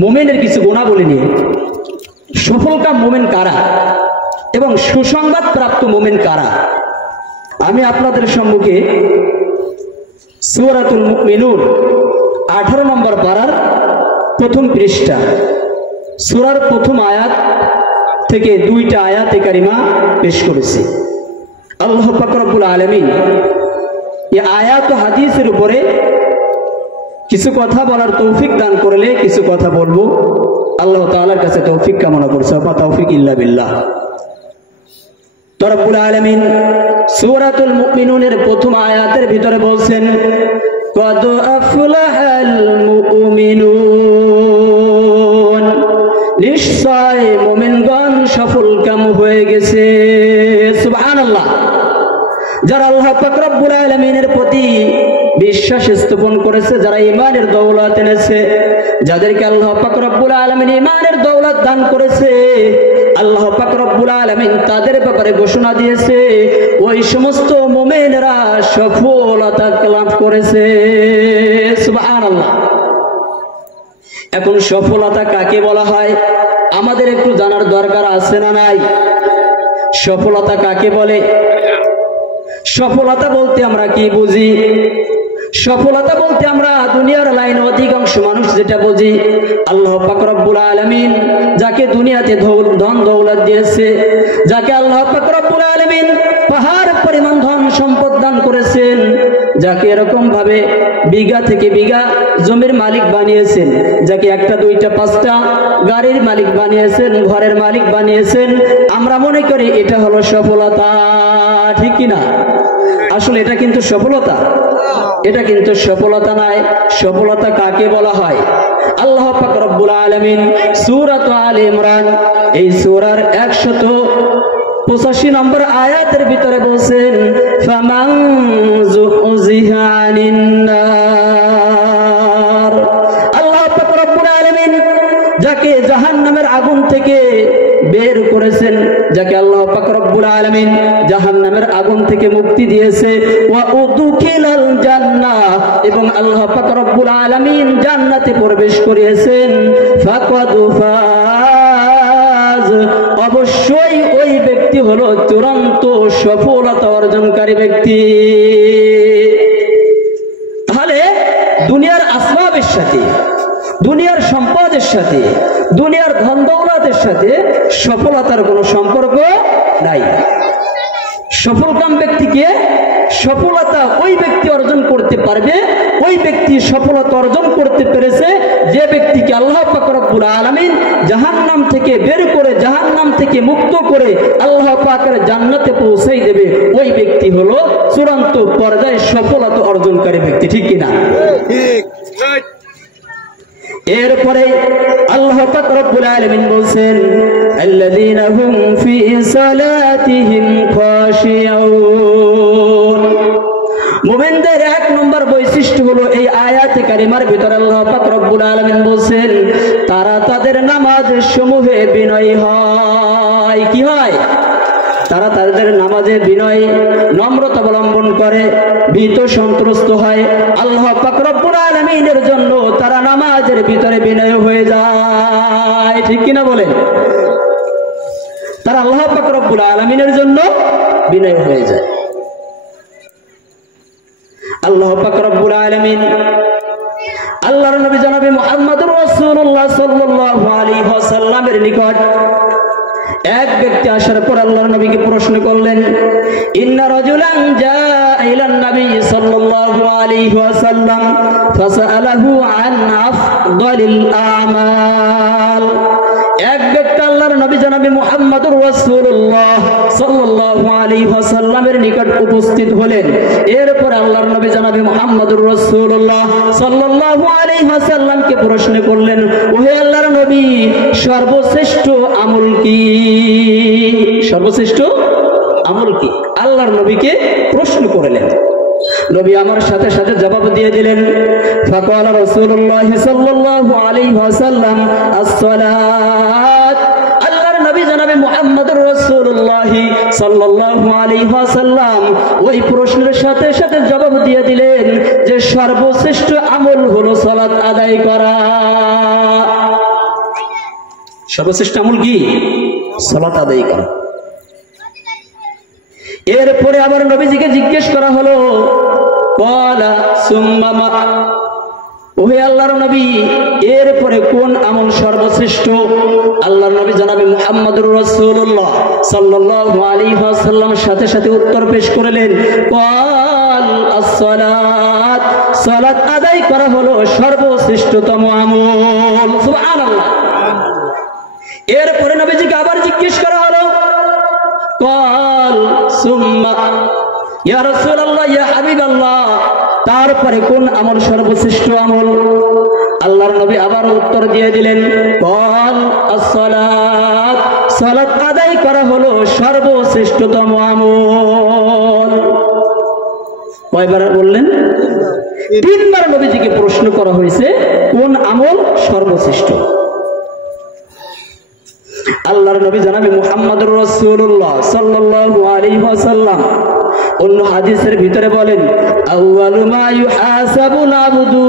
মোমেনের কিছু গুণাবলী নিয়ে। সফলকাম মোমেন কারা এবং সুসংবাদ প্রাপ্ত মোমেন কারা, আমি আপনাদের সম্মুখে সূরাতুল মুমিনুন 18 নম্বর পারার প্রথম পৃষ্ঠা, সূরার প্রথম আয়াত থেকে 2টা আয়াতে কারিমা পেশ করেছি। আল্লাহ পাক রব্বুল আলামিন এই আয়াত ও হাদিসের উপরে কিছু কথা বলার তৌফিক দান করলে কিছু কথা বলবো। আল্লাহ তাআলার কাছে তৌফিক কামনা করছি, ওয়া তাওফিক ইল্লা বিল্লাহ। তো রব্বুল আলামিন সূরাতুল মুমিনুনের প্রথম আয়াতের ভিতরে বলছেন, কদ আফলাহাল মুমিনুন, নিশ্চয় মুমিনগণ সফলকাম হয়ে গেছে। সুবহানাল্লাহ। যারা আল্লাহ পাক রব্বুল আলামিনের প্রতি বিশ্বাস স্থাপন করেছে, যারা ঈমানের দৌলত এনেছে, যাদেরকে আল্লাহ পাক রব্বুল আলামিন ঈমানের দৌলত দান করেছে, আল্লাহ পাক রব্বুল আলামিন তাদের ব্যাপারে ঘোষণা দিয়েছে ওই সমস্ত মুমিনরা সফলতা লাভ করেছে। সুবহানাল্লাহ। এখন সফলতা কাকে বলা হয় আমাদের একটু জানার দরকার আছে না নাই? সফলতা কাকে বলে? সফলতা বলতে আমরা কি বুঝি? সফলতা বলতে আমরা দুনিয়ার লাইন অধিকাংশ মানুষ যেটা বুঝি, আল্লাহ পাক রব্বুল আলামিন যাকে দুনিয়াতে ধন দৌলত দিয়েছে, যাকে আল্লাহ পাক রব্বুল আলামিন পাহাড় পরিমাণ ধন সম্পদ দান করেছেন, যাকে এরকম ভাবে বিঘা থেকে বিঘা জমির মালিক বানিয়েছেন, যাকে 1টা 2টা 5টা গাড়ির মালিক বানিয়েছেন, ঘরের মালিক বানিয়েছেন, আমরা মনে করি এটা হলো সফলতা। ঠিক কিনা? আসলে এটা কিন্তু সফলতা, এটা কিন্তু সফলতা নয়। সফলতা কাকে বলা হয়? আল্লাহ পাক রব্বুল আলামিন সূরাত আলে ইমরান এই সূরার 185 নম্বর আয়াতের ভিতরে বলেন, ফামান যুহজিহা আনিন নার, আল্লাহ পাক রব্বুল আলামিন যাকে জাহান্নামের আগুন থেকে বের করেছেন, যাকে আল্লাহ পাক রব্বুল আলামিন জাহান্নামের আগুন থেকে মুক্তি দিয়েছে, ওয়া উদখিলাল জান্নাহ, এবং আল্লাহ পাক রব্বুল আলামিন জান্নাতে প্রবেশ করিয়েছেন, ফাকাদ ফাজ, অবশ্যই ওই ব্যক্তি হলো চূড়ান্ত সফলতা অর্জনকারী ব্যক্তি। তাহলে দুনিয়ার আসবাবের সাথে, দুনিয়ার সম্পদের সাথে, দুনিয়ার ধন দৌলতের সাথে সফলতার কোনো সম্পর্ক নাই। সফলকাম ব্যক্তিকে সফলতা ওই ব্যক্তি অর্জন করতে পারবে, ওই ব্যক্তি সফলতা অর্জন করতে পেরেছে যে ব্যক্তিকে আল্লাহ পাক রব্বুল আলামিন জাহান্নাম থেকে বের করে, জাহান্নাম থেকে মুক্ত করে আল্লাহ পাকের জান্নাতে পৌঁছাই দেবে, ওই ব্যক্তি হলো চূড়ান্ত পর্যায়ে সফলতা অর্জনকারী ব্যক্তি। ঠিক কিনা? ঠিক। এরপরে আল্লাহ পাক রব্বুল আলামিন বলেন, আল্লাযীনা হুম ফি সালাতিহিম খাশিউন, মুমিনদের 1 নম্বর বৈশিষ্ট্য হলো এই আয়াতে কারিমার ভিতরে আল্লাহ পাক রব্বুল আলামিন বলেন তারা তাদের নামাজের সমূহে বিনয়ী হয়। কি হয়? তারা তাদের নামাজে বিনয় নম্রতা অবলম্বন করে, ভীত সন্ত্রস্ত হয়। আল্লাহ পাক রব্বুল আলামিনের জন্য তারা নামাজের ভিতরে বিনয় হয়ে যায়। ঠিক কিনা বলেন? তারা আল্লাহ পাক রব্বুল আলামিনের জন্য বিনয় হয়ে যায়। আল্লাহ পাক রব্বুল আলামিন আল্লাহর নবী জনাবে মুহাম্মদুর রাসূলুল্লাহ সাল্লাল্লাহু আলাইহি ওয়াসাল্লামের নিকট এক ব্যক্তি আসার পর আল্লাহর নবীকে প্রশ্ন করলেন, ইন্না রাজুলান জাআ ইলান নবী সাল্লাল্লাহু আলাইহি ওয়াসাল্লাম ফাসআলাহু আন আফদালিল আমাল। এক ব্যক্তি আল্লাহর নবী জনাবে মুহাম্মদুর রাসূলুল্লাহ সাল্লাল্লাহু আলাইহি ওয়াসাল্লামের নিকট উপস্থিত হলেন। এরপর আল্লাহর নবী জনাবে মুহাম্মদুর রাসূলুল্লাহ সাল্লাল্লাহু আলাইহি ওয়াসাল্লামকে প্রশ্ন করলেন, ওহে আল্লাহর নবী, সর্বশ্রেষ্ঠ আমল কি? সর্বশ্রেষ্ঠ আমল কি? আল্লাহর নবীকে প্রশ্ন করলেন। নবী আমার সাথে সাথে জবাব দিয়ে দিলেন, ফাকালা রাসূলুল্লাহ সাল্লাল্লাহু আলাইহি ওয়াসাল্লাম আস-সালাত। আল্লাহর নবী জনাবে মুহাম্মদুর রাসূলুল্লাহ সাল্লাল্লাহু আলাইহি ওয়াসাল্লাম ওই প্রশ্নের সাথে সাথে জবাব দিয়ে দিলেন যে সর্বশ্রেষ্ঠ আমল হলো সালাত আদায় করা। সর্বশ্রেষ্ঠ আমল কি? সালাত আদায় করা। এরপরে আবার নবীজিকে জিজ্ঞেস করা হলো, ক্বালা সুম্মা মা, ওহে আল্লাহর নবী, এরপরে কোন আমল সর্বশ্রেষ্ঠ? আল্লাহর নবী জনাবে মুহাম্মদুর রাসূলুল্লাহ সাল্লাল্লাহু আলাইহি ওয়াসাল্লাম সাথে সাথে উত্তর পেশ করলেন, ক্বাল আস-সালাত, সালাত আদায় করা হলো সর্বশ্রেষ্ঠতম আমল। সুবহানাল্লাহ। এরপরে নবীজিকে আবার জিজ্ঞেস করা হলো, ক্বাল সুম্মা, ইয়া রাসূলুল্লাহ, ইয়া হাবিবাল্লাহ, তারপরে কোন আমল সর্বশ্রেষ্ঠ আমল? আল্লাহর নবী আবার উত্তর দিয়ে দিলেন, ক্বাল আস-সালাত, সালাত আদায় করা হলো সর্বশ্রেষ্ঠতম আমল। কয়বার বললেন? তিনবার নবীজিকে প্রশ্ন করা হয়েছে কোন আমল সর্বশ্রেষ্ঠ। আল্লাহর নবী জনাবে মুহাম্মদুর রাসূলুল্লাহ সাল্লাল্লাহু আলাইহি ওয়াসাল্লাম অন্য হাদিসের ভিতরে বলেন, আউয়ালু মা ইউহাসাবুল আবদু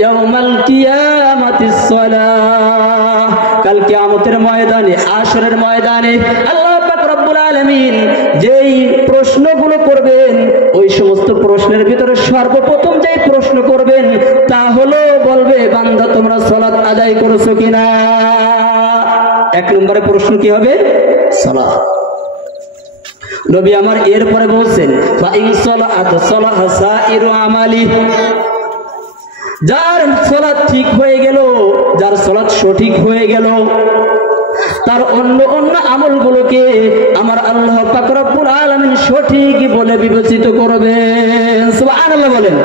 ইয়াউমাল কিয়ামাতিস সালাহ, কাল কিয়ামতের ময়দানে, হাশরের ময়দানে আল্লাহ পাক রব্বুল আলামিন যেই প্রশ্নগুলো করবেন, ওই সমস্ত প্রশ্নের ভিতরে সর্বপ্রথম যেই প্রশ্ন করবেন তা হলো, বলবে, বান্দা তোমরা সালাত আদায় করেছো কিনা। এক নম্বরে প্রশ্ন কি হবে? সালাত। নবী আমার এরপরে বলছেন, ফা ইন সালাত সালাহা সাইরু আমালি, যার সালাত ঠিক হয়ে গেল, যার সালাত সঠিক হয়ে গেল, তার অন্য অন্য আমলগুলোকে আমার আল্লাহ পাক রব্বুল আলামিন সঠিক বলে বিবেচিত করবেন। সুবহানাল্লাহ বলেন।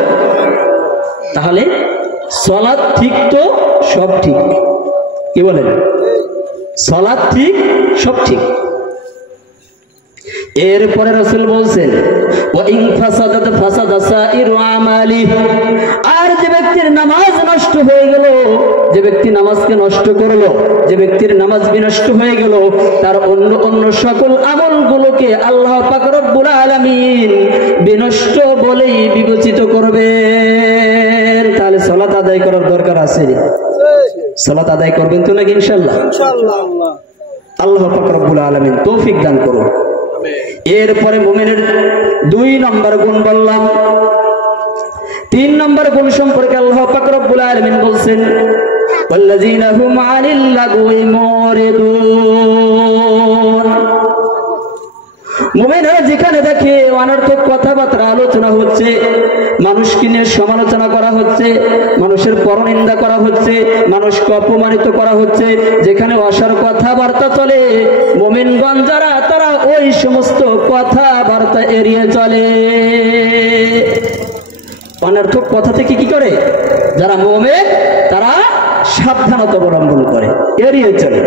তাহলে সালাত ঠিক তো সব ঠিক, কি বলেন? সালাত ঠিক, সব ঠিক। এরপরে রাসূল বলছেন, ওয়া ইন ফাসাদাত ফাসাদা সাইরু আমালি, আর যে ব্যক্তির নামাজ নষ্ট হয়ে গেল, যে ব্যক্তি নামাজকে নষ্ট করলো, যে ব্যক্তির নামাজ বিনষ্ট হয়ে গেল, তার অন্য অন্য সকল আমলগুলোকে আল্লাহ পাক রব্বুল আলামিন বিনষ্ট বলেই বিবেচিত করবেন। তাহলে সালাত আদায় করার দরকার আছে। সালাত আদায় করবেন তো নাকি? ইনশাআল্লাহ। ইনশাআল্লাহ। আল্লাহ পাক রব্বুল আলামিন তৌফিক দান করুন। এরপরে মুমিনের 2 নম্বর গুণ বললাম। 3 নম্বর গুণ সম্পর্কে আল্লাহ পাক রব্বুল আলামিন বলছেন, ওয়াল্লাযীনা হুম আনিল লাগwi মুরিদুন, মুমিনরা যেখানে দেখে অনর্থক কথাবার্তা আলোচনা হচ্ছে, মানুষকে নিয়ে সমালোচনা করা হচ্ছে, মানুষের পরনিন্দা করা হচ্ছে, মানুষকে অপমানিত করা হচ্ছে, যেখানে অসার কথাবার্তা চলে, মুমিনগণ যারা, তারা ওই সমস্ত কথাবার্তা এড়িয়ে চলে। অনর্থক কথা থেকে কি করে? যারা মুমিন তারা সাবধানতা অবলম্বন করে, এড়িয়ে চলে।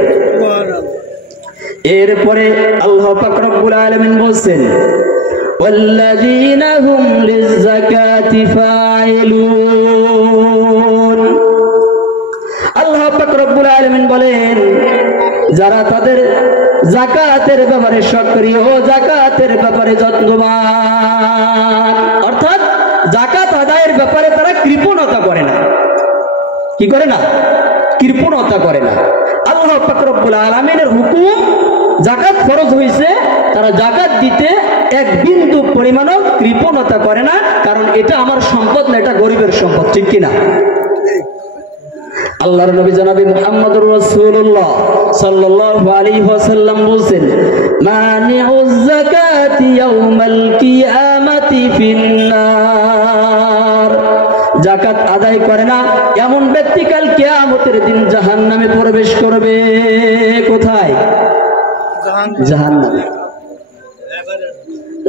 এরপরে আল্লাহ পাক রব্বুল আলামিন বলেন, ওয়াল্লাযীনা হুম লিয-যাকাতি ফাইলুন, আল্লাহ পাক রব্বুল আলামিন বলেন, যারা তাদের যাকাতের ব্যাপারে সক্রিয়, যাকাতের ব্যাপারে যত্নবান, অর্থাৎ যাকাত আদায়ের ব্যাপারে তারা কৃপণতা করে না। কি করে না? কৃপণতা করে না। আল্লাহ পাক রব্বুল আলামিনের হুকুম, যাকাত ফরজ হয়েছে, তারা যাকাত দিতে এক বিন্দু পরিমাণও কৃপণতা করে না, কারণ এটা আমার সম্পদ না, এটা গরিবের সম্পদ। ঠিক কিনা? আল্লাহর নবী জনাবে মুহাম্মদুর রাসূলুল্লাহ সাল্লাল্লাহু আলাইহি ওয়াসাল্লাম বলেন, মানিউজ যাকাতি ইয়াউমাল কিয়ামাতি ফিন্নার, যাকাত আদায় করে না এমন ব্যক্তি কাল কিয়ামতের দিন জাহান্নামে প্রবেশ করবে। কোথায়? জাহান্নামে।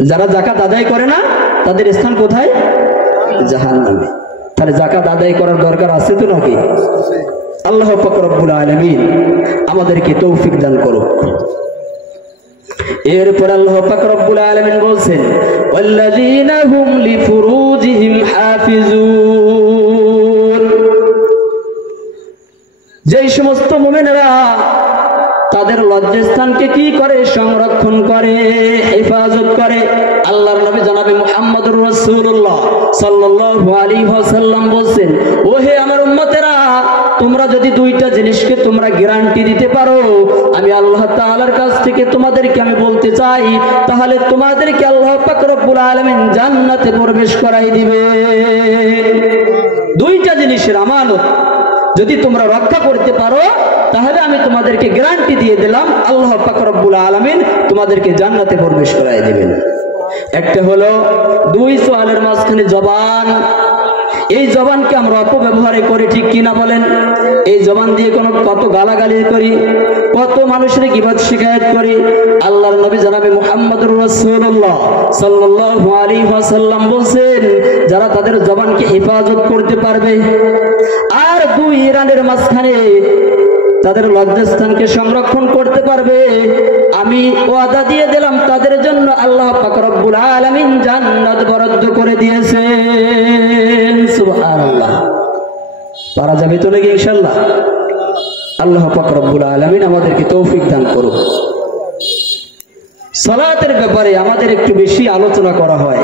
যারা যাকাত আদায় করে না তাদের স্থান কোথায়? জাহান্নামে। তাহলে যাকাত আদায় করার দরকার আছে তো নাকি? আল্লাহ পাক রব্বুল আলামিন আমাদেরকে তৌফিক দান করুক। এরপর আল্লাহ পাক রব্বুল আলামিন বলেন, ওয়াল্লাযীনা হুম লিফুরুজিহিম হাফিজুন, যেই সমস্ত মুমিনেরা তাদের লজ্জাস্থানকে কি করে? সংরক্ষণ করে, হেফাজত করে। আল্লাহর নবী জনাবে মুহাম্মদুর রাসূলুল্লাহ সাল্লাল্লাহু আলাইহি ওয়াসাল্লাম বলেন, ওহে আমার উম্মতেরা, তোমরা যদি দুইটা জিনিসকে তোমরা গ্যারান্টি দিতে পারো, আমি আল্লাহ তাআলার কাছ থেকে তোমাদেরকে আমি বলতে চাই, তাহলে তোমাদেরকে আল্লাহ পাক রব্বুল আলামিন জান্নাতে প্রবেশ করাই দিবে। দুইটা জিনিসের আমানত যদি তোমরা রক্ষা করতে পারো, তাহলে আমি তোমাদেরকে গ্যারান্টি দিয়ে দিলাম আল্লাহ পাক রব্বুল আলামিন তোমাদেরকে জান্নাতে প্রবেশ করাই দিবেন। একটা হলো দুই সোয়ালের মাঝখানে জবান। এই জবানকে আমরা অপব্যবহার করি, ঠিক কিনা বলেন? এই জবান দিয়ে কত গালাগালি করি, কত মানুষের গীবত শিকায়ত করি। আল্লাহর নবী জনাবে মুহাম্মদুর রাসূলুল্লাহ সাল্লাল্লাহু আলাইহি ওয়াসাল্লাম বলেন, যারা তাদের জবানকে হেফাজত করতে পারবে আর দুই ইরানের মাঝখানে তাদের লজ্জাস্থানকে সংরক্ষণ করতে পারবে, আমি ওয়াদা দিয়ে দিলাম তাদের জন্য আল্লাহ পাক রব্বুল আলামিন জান্নাত বরাদ্দ করে দিয়েছেন। সুবহানাল্লাহ। পারা যাবে তো নাকি ইনশাআল্লাহ? আল্লাহ পাক রব্বুল আলামিন আমাদেরকে তৌফিক দান করুন। সালাতের ব্যাপারে আমাদের একটু বেশি আলোচনা করা হয়,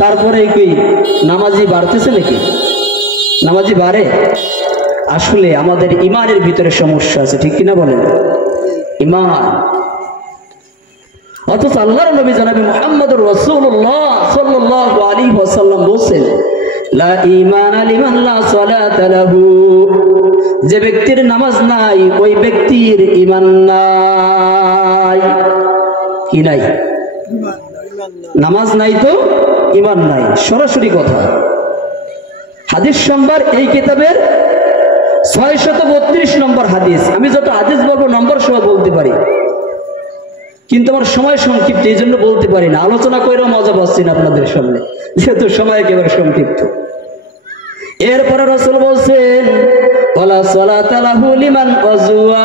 তারপরে কি নামাজি বাড়তেছে নাকি? নামাজি বাড়ে? আসলে আমাদের ইমানের ভিতরে সমস্যা আছে, ঠিক কিনা বলেন? ইমান। অথচ আল্লাহর নবী জনাবে মুহাম্মদুর রাসূলুল্লাহ সাল্লাল্লাহু আলাইহি ওয়াসাল্লাম বলেন, লা ঈমানা লিমান লা সালাতা লাহু। যে ব্যক্তির নামাজ নাই ওই ব্যক্তির ঈমান নাই। কি নাই? নামাজ নাই তো ঈমান নাই, সরাসরি কথা। হাদিস সম্ভার এই কিতাবের 632 নম্বর হাদিস। আমি যত হাদিস বলবো নম্বর সহ বলতে পারি, কিন্তু আমার সময় সংক্ষিপ্ত, এই জন্য বলতে পারি না। আলোচনা করেও মজা পাচ্ছি না আপনাদের সামনে, যেহেতু সময় একেবারে সংক্ষিপ্ত। এরপরে রাসূল বলছেন, ওয়ালা সালাতা লাহু লিমান ওয়াজুয়া।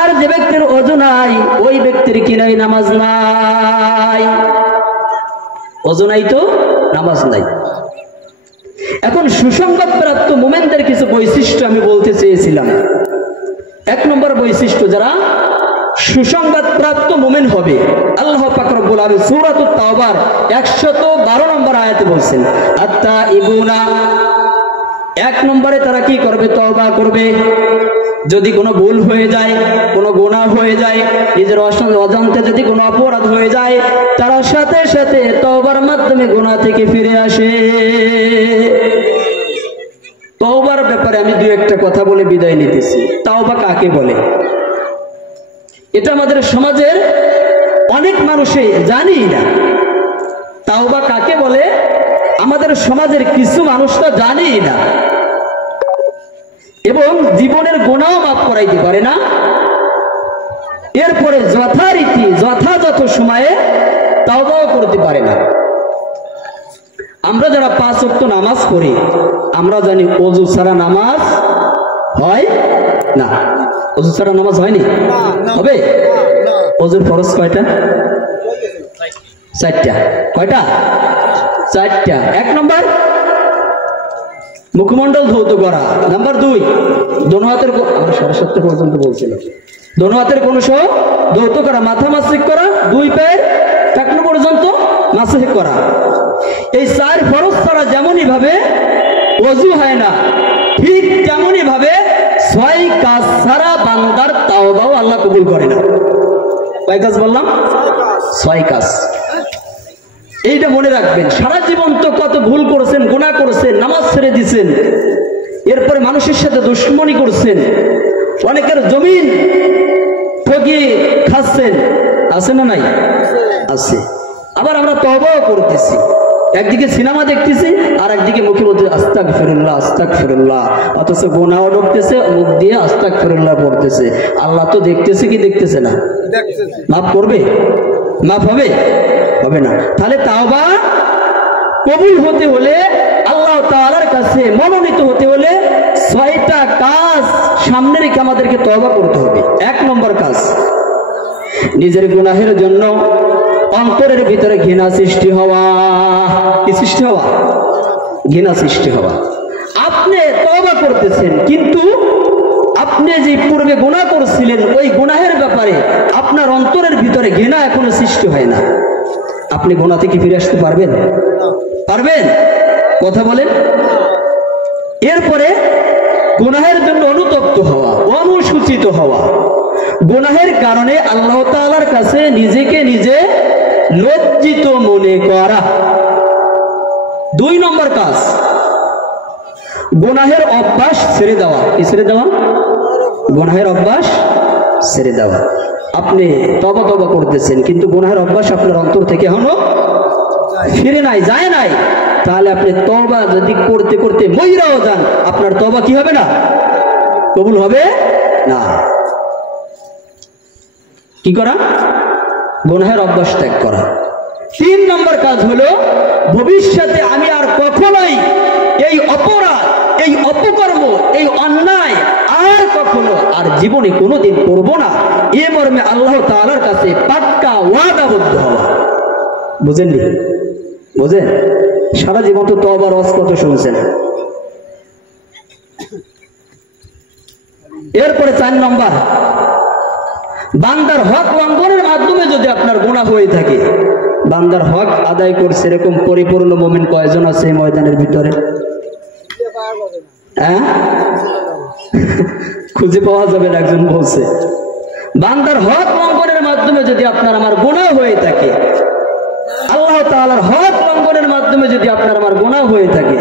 আর যে ব্যক্তির ওযু নাই ওই ব্যক্তির কি নাই? নামাজ নাই। ওযু নাই তো নামাজ নাই। এখন সুসংবাদ প্রাপ্ত মুমিনদের কিছু বৈশিষ্ট্য আমি বলতে চেয়েছিলাম। এক নম্বর বৈশিষ্ট্য, যারা সুসংবাদ প্রাপ্ত মুমিন হবে, আল্লাহ পাক রব্বুল আলামিন সূরাতুত তাওবার 112 নম্বর আয়াতে বলছেন, আত-তাইবুনা। এক নম্বরে তারা কি করবে? তওবা করবে। যদি কোনো ভুল হয়ে যায়, কোনো গুনাহ হয়ে যায়, নিজের অজান্তে যদি কোনো অপরাধ হয়ে যায়, তারা সাথে সাথে তওবার মাধ্যমে গুনাহ থেকে ফিরে আসে। তওবার ব্যাপারে আমি দুই একটা কথা বলে বিদায় নিতেছি। তওবা কাকে বলে? এটা আমাদের সমাজের অনেক মানুষই জানি না। তওবা কাকে বলে আমাদের সমাজের কিছু মানুষ তো জানি না, এবং জীবনের গুনাহ মাফ করাইতে পারে না। এরপরে যথারীতি যথাযথ সময়ে তওবাও করতে পারে না। আমরা যারা 5 ওয়াক্ত নামাজ পড়ি, আমরা জানি ওযু ছাড়া নামাজ হয় না। ওযু ছাড়া নামাজ হয়নি? হবে? ওযুর ফরজ কয়টা? 4টা। কয়টা? 4টা। 1 নম্বর মুখমণ্ডল ধৌত করা। নাম্বার 2 দোনো হাতের, আমরা 7.5 পর্যন্ত বলছিলাম, দোনো হাতের কোন সহ ধৌত করা, মাথা মাসিক করা, 2 পায়ের টাকনু পর্যন্ত মাসিক করা। এই 4 ফরজ ছাড়া যেমনই ভাবে ওযু হয় না, ঠিক তেমনই ভাবে 6 কাজ ছাড়া বান্দার তাওবাও আল্লাহ কবুল করে না। কয় কাজ বললাম? 6 কাজ। এইটা মনে রাখবেন। সারা জীবন তো কত ভুল করেছেন, গুনাহ করেছেন, নামাজ ছেড়ে দিয়েছেন, এরপরে মানুষের সাথে দুশ্মনী করছেন, অনেকের জমিন ঠকিয়ে খাচ্ছেন, আছে না নাই? আছে। আবার আমরা তওবাও করতেছি। একদিকে সিনেমা দেখতেছি আর একদিকে মুখে বলতে আস্তাগফিরুল্লাহ আস্তাগফিরুল্লাহ, অথচ গুনাহ ঢুকতেছে, মুখ দিয়ে আস্তাগফিরুল্লাহ পড়তেছে। আল্লাহ তো দেখতেছে কি দেখতেছে না? মাফ করবে? মাফ হবে? হবে না। তাহলে তাওবা কবুল হতে হলে, আল্লাহ তাআলার কাছে মনোনীত হতে হলে 6টা কাজ সামনে রেখে আমাদেরকে তওবা করতে হবে। 1 নম্বর কাজ, নিজের গুনাহের জন্য অন্তরের ভিতরে ঘৃণা সৃষ্টি হওয়া। কি সৃষ্টি হওয়া? ঘৃণা সৃষ্টি হওয়া। আপনি তওবা করতেছেন, কিন্তু আপনি যে পূর্বে গুনাহ করছিলেন ওই গুনাহের ব্যাপারে আপনার অন্তরের ভিতরে ঘৃণা এখনো সৃষ্টি হয় না। আপনি গুনাহ থেকে ফিরে আসতে পারবেন? পারবেন? কথা বলেন। এরপরে গুনাহের জন্য অনুতপ্ত হওয়া, অনুসূচিত হওয়া, গুনাহের কারণে আল্লাহ তাআলার কাছে নিজেকে নিজে লজ্জিত মনে করা। 2 নম্বর কাজ, গুনাহের অভ্যাস ছেড়ে দেওয়া। কি ছেড়ে দেওয়া? গুনাহের অভ্যাস ছেড়ে দেওয়া। আপনি তওবা করতেছেন, কিন্তু গুনাহের অভ্যাস আপনার অন্তর থেকে এখনো ফিরে নাই, যায় নাই, তাহলে আপনি তওবা যদি করতে করতে মইরাও যান, আপনার তওবা কি হবে না? কবুল হবে না। কি করা? গুনাহের অভ্যাস ত্যাগ করা। 3 নম্বর কাজ হলো, ভবিষ্যতে আমি আর কখনোই এই অপরাধ, এই অপকর্ম, এই অন্যায় আর কখনো আর জীবনে কোনোদিন করব না, এ মর্মে আল্লাহ তাআলার কাছে পাক্কা ওয়াদাবদ্ধ হওয়া। বুঝেননি? বুঝেন? সারা জীবন তো তওবার ওয়াজ কত শুনছেন। এরপরে 4 নম্বর, বান্দার হক লঙ্ঘনের মাধ্যমে যদি আপনার গুনাহ হয়ে থাকে, বান্দার হক আদায় করছে এরকম পরিপূর্ণ মুমিন কয়জন আছে এই ময়দানের ভিতরে? হ্যাঁ, খুঁজে পাওয়া যাবে না। একজন বলছে, বান্দার হক লঙ্ঘনের মাধ্যমে যদি আপনার আমার গুনাহ হয়ে থাকে, আল্লাহ তাআলার হক লঙ্ঘনের মাধ্যমে যদি আপনার আমার গুনাহ হয়ে থাকে,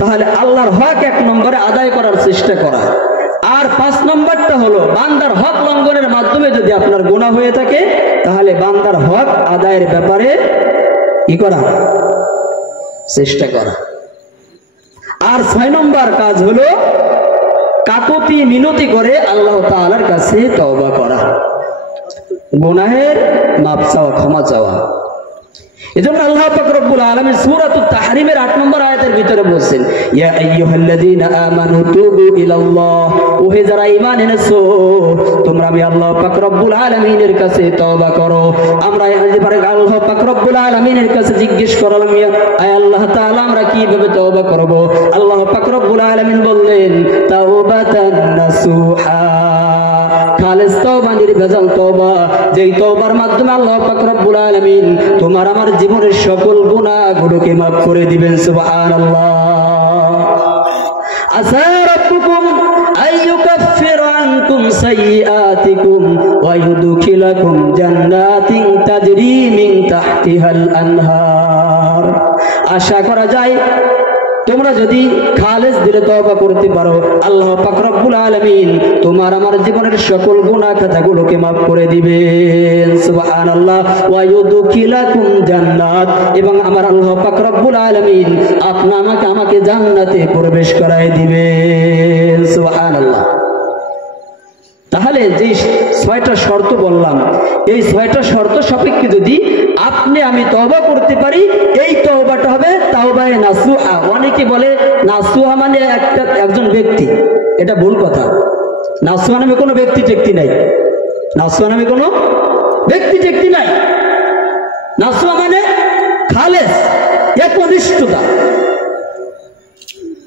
তাহলে আল্লাহর হক 1 নম্বরে আদায় করার চেষ্টা করা। আর 5 নম্বরটা হলো, বান্দার হক লঙ্ঘনের মাধ্যমে যদি আপনার গুনাহ হয়ে থাকে, তাহলে বান্দার হক আদায়ের ব্যাপারে কি করা? চেষ্টা করা। আর 6 নম্বর কাজ হলো, কাকুতি মিনতি করে আল্লাহ তাআলার কাছে তওবা করা, গুনাহের মাপ চাওয়া, ক্ষমা চাওয়া। এজন্য আল্লাহ পাক রব্বুল আলামিন সূরাতুত তাহরিমের 8 নম্বর আয়াতের ভিতরে বলেন, ইয়া আইয়ুহাল্লাযীনা আমানু তুবু ইলাল্লাহ, ওহে যারা ঈমান এনেছো, তোমরা আমি আল্লাহ পাক রব্বুল আলামিনের কাছে তওবা করো। আমরা এবারে আল্লাহ পাক রব্বুল আলামিনের কাছে জিজ্ঞেস করলাম, আয় আল্লাহ তাআলা আমরা কিভাবে তওবা করব? আল্লাহ পাক রব্বুল আলামিন বললেন, তাওবাতান নাসুহা, খালেস তওবা, নির্ভেজাল তওবা, যেই তওবার মাধ্যমে আল্লাহ পাক রব্বুল আলামিন তোমার আমার জীবনের সকল গুনাহগুলোকে মাফ করে দিবেন। সুবহানাল্লাহ। আসা রাব্বুকুম আইয়ুকাফফিরা আনকুম সাইয়্যাতিকুম ওয়া ইউদখিলাকুম জান্নাতিন তাজরি মিন তাহতিহাল আনহার। আশা করা যায় তোমরা যদি খালেস দিলে তওবা করতে পারো, আল্লাহ পাক রব্বুল আলামিন তোমার আমার জীবনের সকল গুনাহ খাতাগুলোকে মাফ করে দিবেন। সুবহানাল্লাহ। ওয়া ইউদখিলাকুম জান্নাত, এবং আমার আল্লাহ পাক রব্বুল আলামিন আমাকে জান্নাতে প্রবেশ করায় দিবেন। সুবহানাল্লাহ। তাহলে যে 6টা শর্ত বললাম, এই 6টা শর্ত সাপেক্ষে যদি আপনি আমি তওবা করতে পারি, এই তওবাটা হবে তাওবায়ে নাসুহা। অনেকে বলে নাসুহা মানে একজন ব্যক্তি, এটা ভুল কথা। নাসুহা নামে কোনো ব্যক্তি টেক্তি নাই, নাসুহা নামে কোনো ব্যক্তি টেক্তি নাই। নাসুহা মানে খালেস, একনিষ্ঠতা,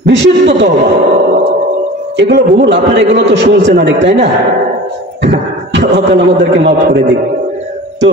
বিশুদ্ধ তওবা। এগুলো ভুল, আপনারা এগুলো তো শুনছেন অনেক, তাই না? আল্লাহ তাআলা আমাদেরকে মাফ করে দিন। তো